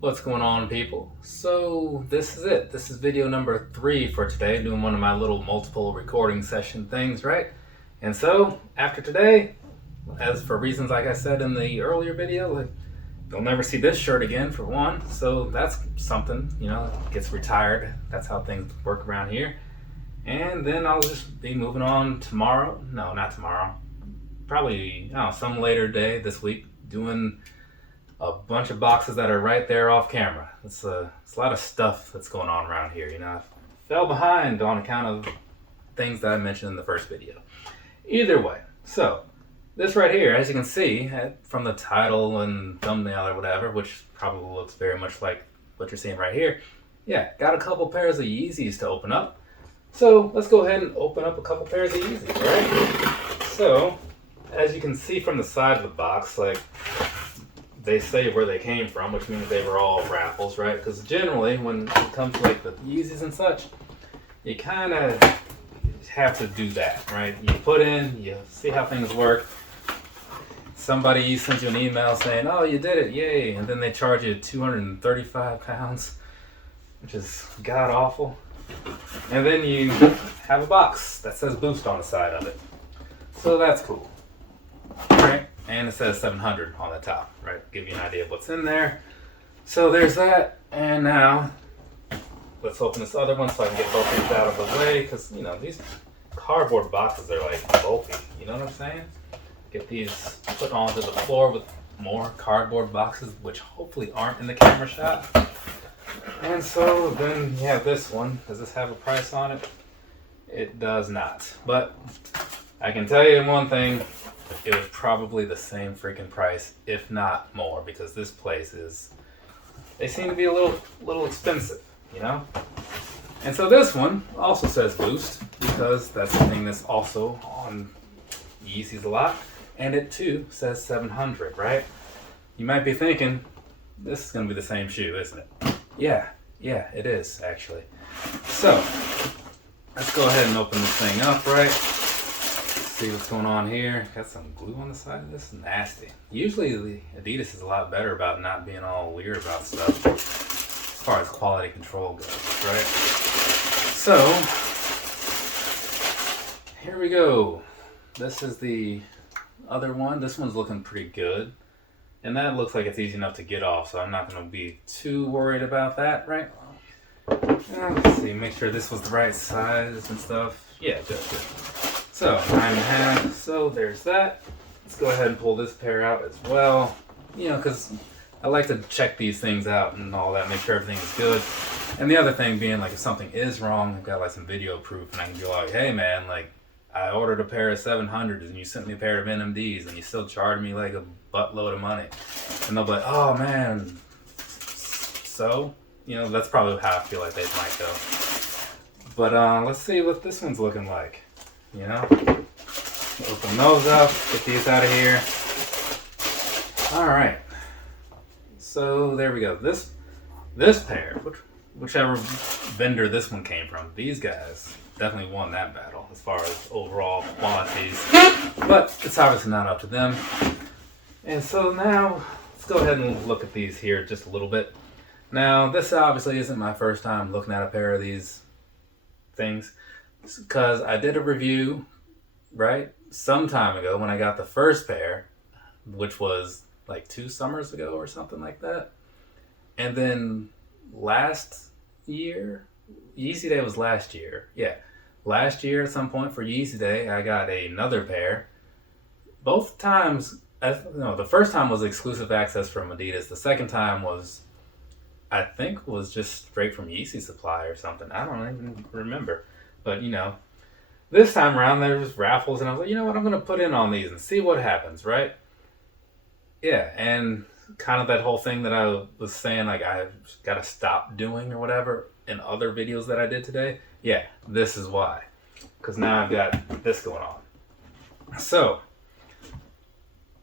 What's going on, people? So this is it. This is video number 3 for today, doing one of my little multiple recording session things, right? And so after today, as for reasons like I said in the earlier video, like you'll never see this shirt again for one. So that's something, gets retired. That's how things work around here. And then I'll just be moving on tomorrow. No, not tomorrow. Probably some later day this week, doing a bunch of boxes that are right there off camera. It's a lot of stuff that's going on around here. I fell behind on account of things that I mentioned in the first video. Either way, so this right here, as you can see from the title and thumbnail or whatever, which probably looks very much like what you're seeing right here. Yeah, got a couple pairs of Yeezys to open up. So let's go ahead and open up a couple pairs of Yeezys, right? So, as you can see from the side of the box, like, they say where they came from, which means they were all raffles, right? Because generally, when it comes to like the Yeezys and such, you kind of have to do that, right? You put in, you see how things work. Somebody sends you an email saying, "Oh, you did it, yay!" And then they charge you 235 pounds, which is god awful. And then you have a box that says Boost on the side of it, so that's cool, right? And it says 700 on the top, right? Give you an idea of what's in there. So there's that. And now let's open this other one so I can get both these out of the way. Because, these cardboard boxes are like bulky. You know what I'm saying? Get these put onto the floor with more cardboard boxes, which hopefully aren't in the camera shot. And so then you have this one. Does this have a price on it? It does not. But I can tell you one thing. It was probably the same freaking price, if not more, because this place they seem to be a little expensive, And so this one also says Boost, because that's the thing that's also on Yeezys a lot, and it too says 700, right? You might be thinking, this is going to be the same shoe, isn't it? Yeah, it is, actually. So, let's go ahead and open this thing up, right? See what's going on here. Got some glue on the side of this. Nasty. Usually the Adidas is a lot better about not being all weird about stuff as far as quality control goes, right? So here we go. This is the other one. This one's looking pretty good, and that looks like it's easy enough to get off, so I'm not going to be too worried about that, right? Let's see, make sure this was the right size and stuff. Yeah, just good. So, 9.5, so there's that. Let's go ahead and pull this pair out as well. Because I like to check these things out and all that, make sure everything is good. And the other thing being, like, if something is wrong, I've got, like, some video proof, and I can be like, hey, man, like, I ordered a pair of 700s, and you sent me a pair of NMDs, and you still charged me, like, a buttload of money. And they'll be like, oh, man. So, that's probably how I feel like they might go. But let's see what this one's looking like. Open those up, get these out of here. Alright. So there we go. This pair, whichever vendor this one came from, these guys definitely won that battle as far as overall qualities. But it's obviously not up to them. And so now, let's go ahead and look at these here just a little bit. Now, this obviously isn't my first time looking at a pair of these things, because I did a review, right, some time ago when I got the first pair, which was like 2 summers ago or something like that. And then last year, Yeezy Day was last year. Yeah, last year at some point for Yeezy Day, I got another pair. Both times, the first time was exclusive access from Adidas. The second time was, I think, was just straight from Yeezy Supply or something. I don't even remember. But, this time around there was raffles, and I was like, you know what, I'm going to put in on these and see what happens, right? Yeah, and kind of that whole thing that I was saying, like, I've got to stop doing or whatever in other videos that I did today. Yeah, this is why. Because now I've got this going on. So,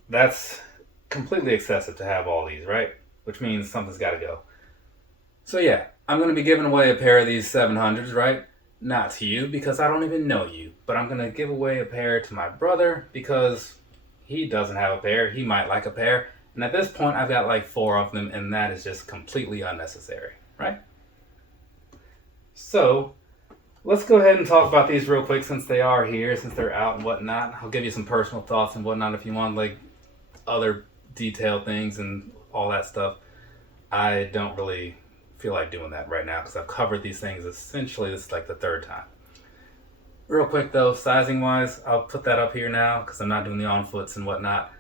that's completely excessive to have all these, right? Which means something's got to go. So yeah, I'm going to be giving away a pair of these 700s, right? Not to you, because I don't even know you. But I'm going to give away a pair to my brother, because he doesn't have a pair. He might like a pair. And at this point, I've got like 4 of them, and that is just completely unnecessary, right? So let's go ahead and talk about these real quick since they are here, since they're out and whatnot. I'll give you some personal thoughts and whatnot if you want, like other detailed things and all that stuff. I don't really feel like doing that right now because I've covered these things essentially. This is like the 3rd time. Real quick though, sizing wise, I'll put that up here now because I'm not doing the on foots and whatnot.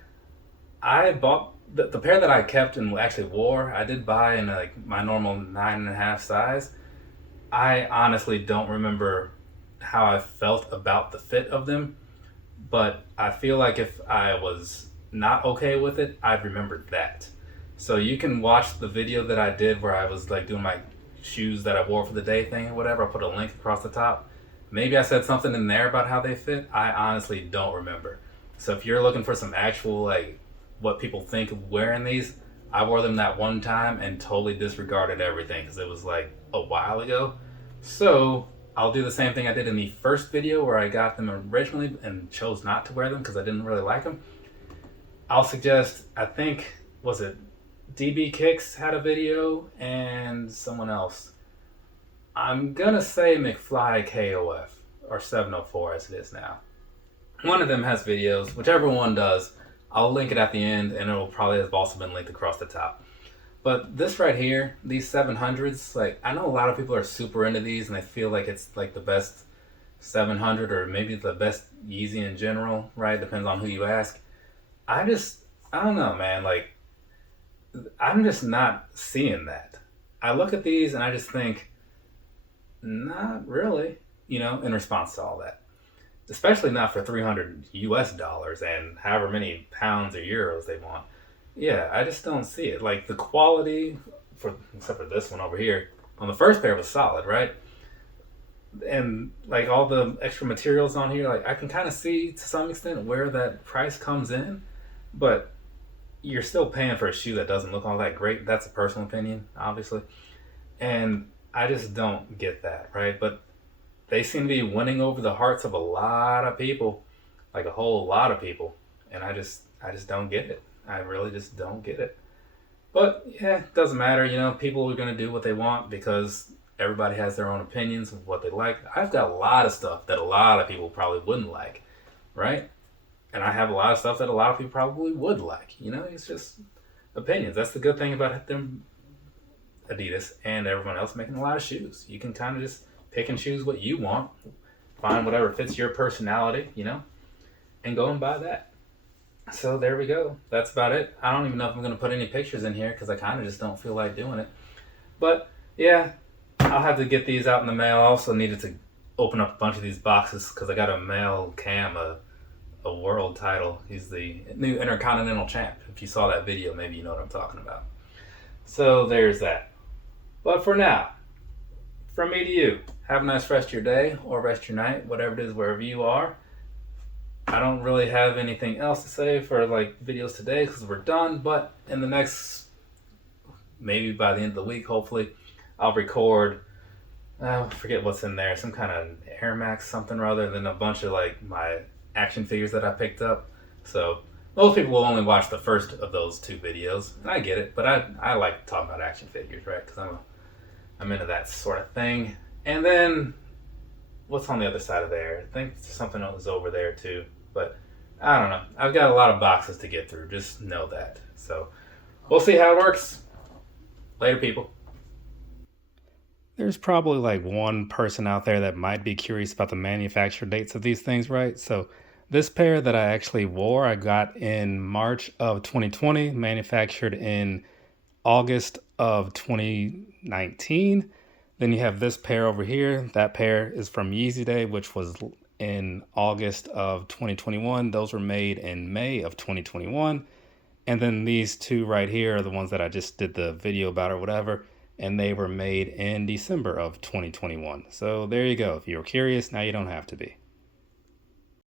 I bought the pair that I kept and actually wore. I did buy in like my normal 9.5 size. I honestly don't remember how I felt about the fit of them, but I feel like if I was not okay with it, I'd remember that. So you can watch the video that I did where I was like doing my shoes that I wore for the day thing or whatever. I'll put a link across the top. Maybe I said something in there about how they fit. I honestly don't remember. So if you're looking for some actual like what people think of wearing these, I wore them that one time and totally disregarded everything because it was like a while ago. So I'll do the same thing I did in the first video where I got them originally and chose not to wear them because I didn't really like them. I'll suggest, I think, was it DB Kicks had a video and someone else. I'm gonna say McFly KOF or 704 as it is now. One of them has videos, whichever one does. I'll link it at the end and it'll probably have also been linked across the top. But this right here, these 700s, like I know a lot of people are super into these and they feel like it's like the best 700 or maybe the best Yeezy in general, right? Depends on who you ask. I don't know, man. Like, I'm just not seeing that. I look at these and I just think, not really, in response to all that. Especially not for $300 US and however many pounds or euros they want. Yeah, I just don't see it. Like the quality, except for this one over here, on the first pair was solid, right? And like all the extra materials on here, like I can kind of see to some extent where that price comes in, but you're still paying for a shoe that doesn't look all that great. That's a personal opinion, obviously. And I just don't get that, right? But they seem to be winning over the hearts of a lot of people, like a whole lot of people. And I just don't get it. I really just don't get it. But yeah, it doesn't matter. People are going to do what they want because everybody has their own opinions of what they like. I've got a lot of stuff that a lot of people probably wouldn't like, right? And I have a lot of stuff that a lot of people probably would like. It's just opinions. That's the good thing about them, Adidas and everyone else making a lot of shoes. You can kind of just pick and choose what you want, find whatever fits your personality, and go and buy that. So there we go. That's about it. I don't even know if I'm going to put any pictures in here because I kind of just don't feel like doing it. But yeah, I'll have to get these out in the mail. I also needed to open up a bunch of these boxes because I got to mail Cam a world title. He's the new Intercontinental Champ. If you saw that video, maybe you know what I'm talking about. So there's that. But for now, from me to you, have a nice rest of your day or rest of your night, whatever it is, wherever you are. I don't really have anything else to say for like videos today because we're done, but in the next, maybe by the end of the week, hopefully, I'll record, I forget what's in there, some kind of Air Max something rather than a bunch of like my action figures that I picked up. So most people will only watch the first of those 2 videos, and I get it, but I like talking about action figures, right? Because I'm into that sort of thing. And then what's on the other side of there? I think something else is over there too, but I don't know. I've got a lot of boxes to get through. Just know that. So we'll see how it works. Later, people. There's probably like one person out there that might be curious about the manufacture dates of these things, right? So this pair that I actually wore, I got in March of 2020, manufactured in August of 2019. Then you have this pair over here. That pair is from Yeezy Day, which was in August of 2021. Those were made in May of 2021. And then these 2 right here are the ones that I just did the video about or whatever. And they were made in December of 2021. So there you go. If you're curious, now you don't have to be.